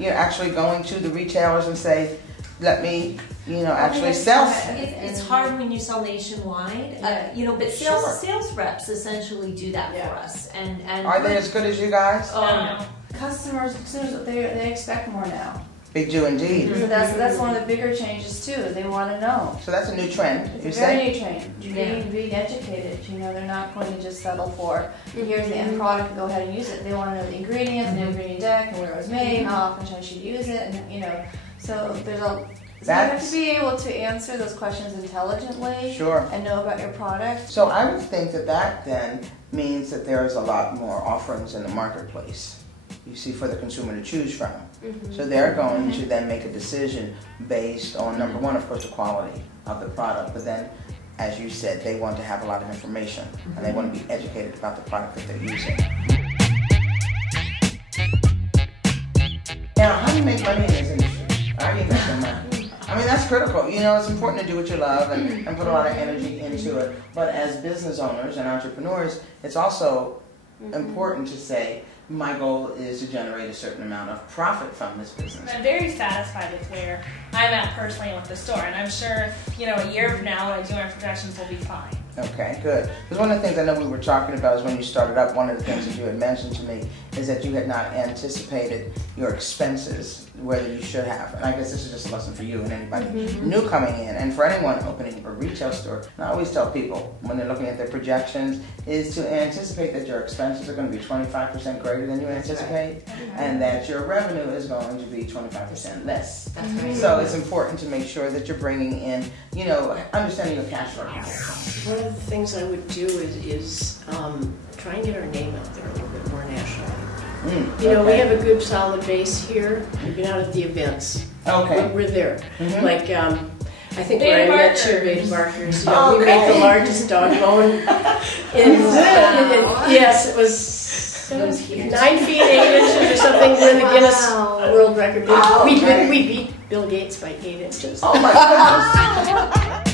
you're actually going to the retailers and say, let me, actually sell. It's hard when you sell nationwide, but sales reps essentially do that for us. And are they as good as you guys? Oh no. Customers, they expect more now. They do indeed. So that's one of the bigger changes too. Is they want to know. So that's a new trend. It's a very new trend. You're being educated. They're not going to just settle for here's the end product. Go ahead and use it. They want to know the ingredients, the ingredient deck, and where it was made, how often I should use it, and So there's a. So you have to be able to answer those questions intelligently. Sure. And know about your product. So I would think that then means that there's a lot more offerings in the marketplace. You see, for the consumer to choose from. So they're going to then make a decision based on, number one, of course, the quality of the product, but then, as you said, they want to have a lot of information and they want to be educated about the product that they're using. Now, how do you make money in this industry? How do you make some money? I mean, that's critical. It's important to do what you love and put a lot of energy into it. But as business owners and entrepreneurs, it's also important to say, my goal is to generate a certain amount of profit from this business. I'm very satisfied with where I'm at personally with the store, and I'm sure, a year from now when I do my projections, we'll be fine. Okay, good. Because one of the things I know we were talking about is when you started up, one of the things that you had mentioned to me is that you had not anticipated your expenses whether you should have. And I guess this is just a lesson for you and anybody new coming in, and for anyone opening a retail store. And I always tell people when they're looking at their projections is to anticipate that your expenses are going to be 25% greater than you anticipate, and that your revenue is going to be 25% less. That's right. So it's important to make sure that you're bringing in, understanding your cash flow. One of the things I would do is try and get our name out there a little bit more nationally. We have a good solid base here. We've been out at the events. Okay. We're there. Like, I think where I met you, Babe Barkers, we made the largest dog bone. Yes, it was 9 feet 8 inches or something. We're in the Guinness World Record. We beat Bill Gates by 8 inches. Oh my goodness.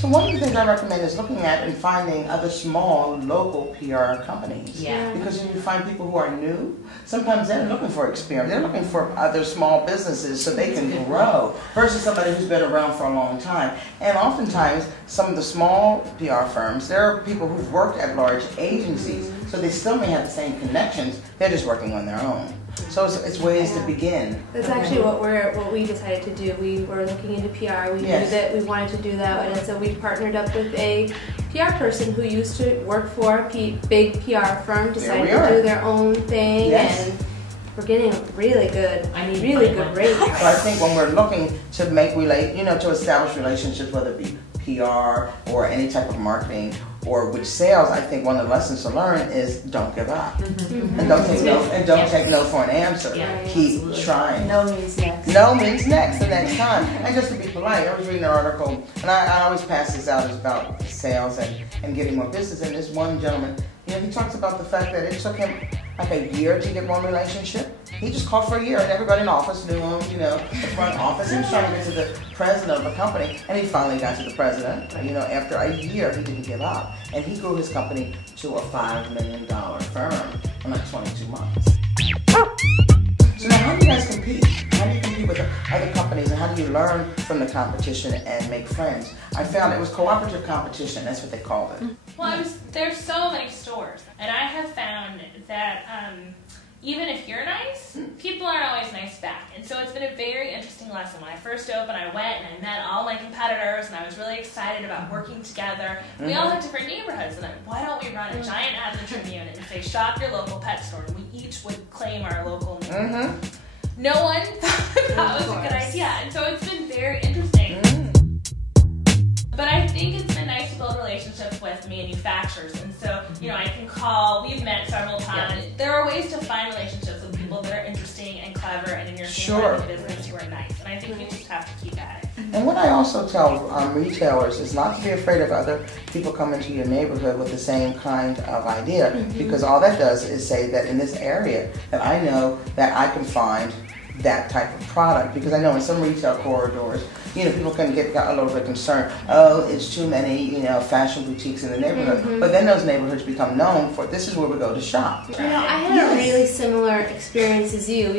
So one of the things I recommend is looking at and finding other small local PR companies. Yeah. Because when you find people who are new, sometimes they're looking for experience. They're looking for other small businesses so they can grow versus somebody who's been around for a long time. And oftentimes, some of the small PR firms, there are people who've worked at large agencies, so they still may have the same connections. They're just working on their own. So it's ways to begin. That's actually what we decided to do. We were looking into PR. We knew that we wanted to do that, and so we partnered up with a PR person who used to work for a big PR firm, decided to do their own thing, and we're getting really good, good rates. So I think when we're looking to to establish relationships, whether it be PR or any type of marketing or with sales, I think one of the lessons to learn is don't give up and don't take no for an answer. Keep trying. No means next. No means next the next time. And just to be polite, I was reading an article, and I always pass this out, it's about sales and getting more business. And this one gentleman, he talks about the fact that it took him like a year to get one relationship. He just called for a year, and everybody in the office knew him, the front office. He was trying to get to the president of the company, and he finally got to the president. After a year, he didn't give up. And he grew his company to a $5 million firm in like 22 months. So now, how do you guys compete? How do you compete with other companies, and how do you learn from the competition and make friends? I found it was cooperative competition. That's what they called it. Well, there's so many stores, and I have found that even if you're nice, people aren't always nice back. And so it's been a very interesting lesson. When I first opened, I went and I met all my competitors, and I was really excited about working together. We all have different neighborhoods, and why don't we run a giant ad in the Tribune and say, shop your local pet store, and we each would claim our local neighborhood. No one thought that was a good idea, and so it's been very interesting. But I think it's been nice to build relationships with manufacturers, and so, I can call, we've met several times. There are ways to find relationships with people that are interesting and clever and in your same line of business who are nice, and I think you just have to keep at it. And what I also tell retailers is not to be afraid of other people coming to your neighborhood with the same kind of idea, because all that does is say that in this area that I know that I can find that type of product, because I know in some retail corridors, people can get a little bit concerned. Oh, it's too many, fashion boutiques in the neighborhood. But then those neighborhoods become known for, this is where we go to shop. I had a really similar experience as you.